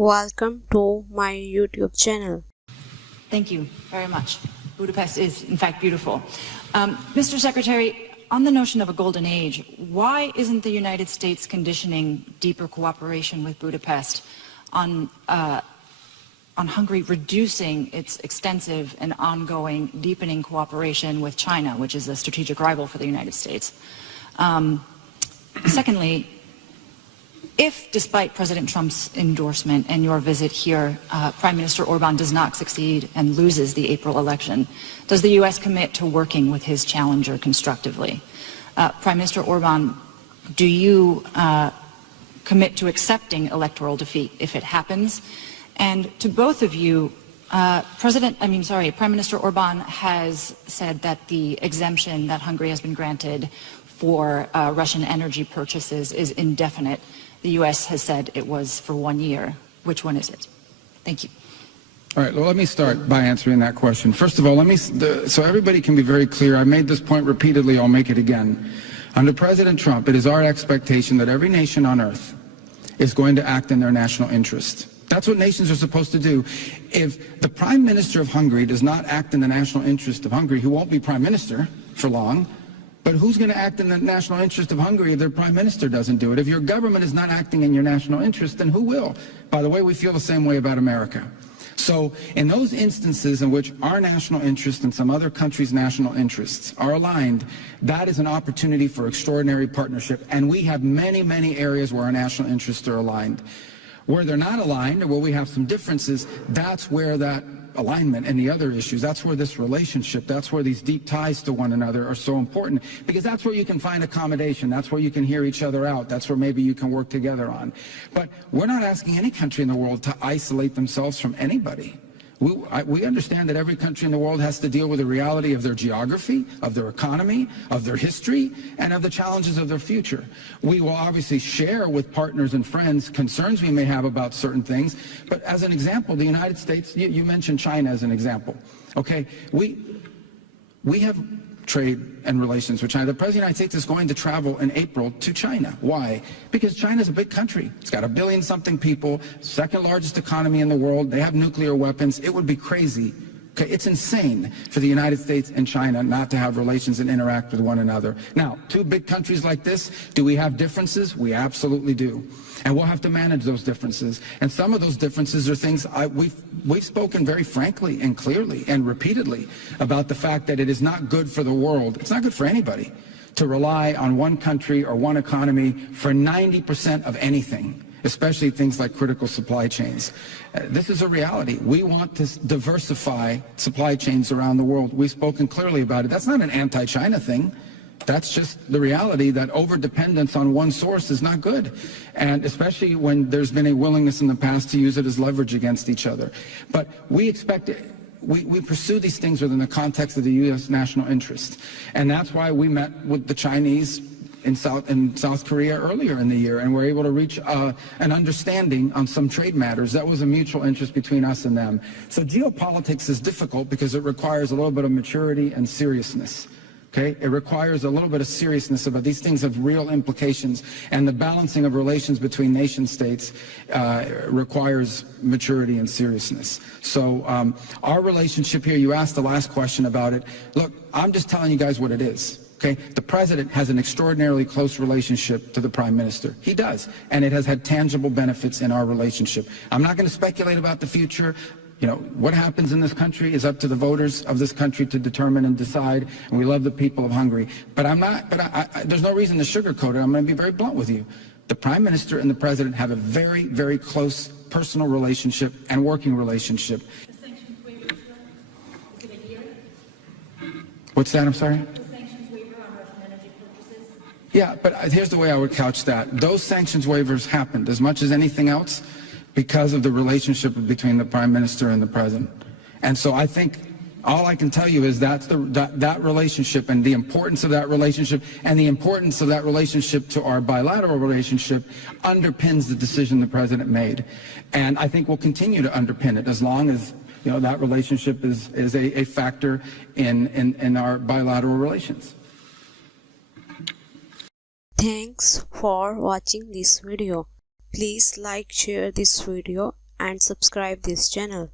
Welcome to my YouTube channel. Thank you very much. Budapest is, in fact, beautiful. Mr. Secretary, on the notion of a golden age, why isn't the United States conditioning deeper cooperation with Budapest on Hungary reducing its extensive and ongoing deepening cooperation with China, which is a strategic rival for the United States? Secondly, if, despite President Trump's endorsement and your visit here, Prime Minister Orbán does not succeed and loses the April election, does the U.S. commit to working with his challenger constructively? Prime Minister Orbán, do you commit to accepting electoral defeat if it happens? And to both of you, Prime Minister Orbán has said that the exemption that Hungary has been granted for Russian energy purchases is indefinite. The U.S. has said it was for 1 year. Which one is it? Thank you. All right, well, let me start by answering that question. First of all, so everybody can be very clear. I made this point repeatedly. I'll make it again. Under President Trump, it is our expectation that every nation on earth is going to act in their national interest. That's what nations are supposed to do. If the Prime Minister of Hungary does not act in the national interest of Hungary, he won't be Prime Minister for long. But who's going to act in the national interest of Hungary if their prime minister doesn't do it? If your government is not acting in your national interest, then who will? By the way, we feel the same way about America. So in those instances in which our national interest and some other countries' national interests are aligned, that is an opportunity for extraordinary partnership. And we have many, many areas where our national interests are aligned. Where they're not aligned, or where we have some differences, that's where that alignment and the other issues, that's where this relationship, that's where these deep ties to one another are so important, because that's where you can find accommodation, that's where you can hear each other out, that's where maybe you can work together on. But we're not asking any country in the world to isolate themselves from anybody. We understand that every country in the world has to deal with the reality of their geography, of their economy, of their history, and of the challenges of their future. We will obviously share with partners and friends concerns we may have about certain things, but as an example, the United States, you mentioned China as an example. Okay, we have trade and relations with China. The President of the United States is going to travel in April to China. Why? Because China is a big country. It's got 1 billion something people, second largest economy in the world. They have nuclear weapons. It would be crazy. Okay, it's insane for the United States and China not to have relations and interact with one another. Now, two big countries like this, do we have differences? We absolutely do. And we'll have to manage those differences. And some of those differences are things we've spoken very frankly and clearly and repeatedly about the fact that it is not good for the world. It's not good for anybody to rely on one country or one economy for 90% of anything, especially things like critical supply chains. This is a reality. We want to diversify supply chains around the world. We've spoken clearly about it. That's not an anti-China thing. That's just the reality that over-dependence on one source is not good, and especially when there's been a willingness in the past to use it as leverage against each other. But we pursue these things within the context of the U.S. national interest, and that's why we met with the Chinese in South Korea earlier in the year, and were able to reach an understanding on some trade matters. That was a mutual interest between us and them. So geopolitics is difficult because it requires a little bit of maturity and seriousness. Okay, it requires a little bit of seriousness about these things have real implications, and the balancing of relations between nation states requires maturity and seriousness. So our relationship here, you asked the last question about it. Look, I'm just telling you guys what it is. Okay, the president has an extraordinarily close relationship to the prime minister. He does, and it has had tangible benefits in our relationship. I'm not going to speculate about the future. You know, what happens in this country is up to the voters of this country to determine and decide, and we love the people of Hungary. But there's no reason to sugarcoat it. I'm going to be very blunt with you. The Prime Minister and the President have a very, very close personal relationship and working relationship. The sanctions waiver, is it a year? What's that, I'm sorry? The sanctions waiver on Russian energy purchases? Yeah, but here's the way I would couch that. Those sanctions waivers happened as much as anything else because of the relationship between the Prime Minister and the President. And so I think all I can tell you is that relationship and the importance of that relationship and the importance of that relationship to our bilateral relationship underpins the decision the President made. And I think we'll continue to underpin it as long as that relationship is a factor in our bilateral relations. Thanks for watching this video. Please like, share this video and subscribe this channel.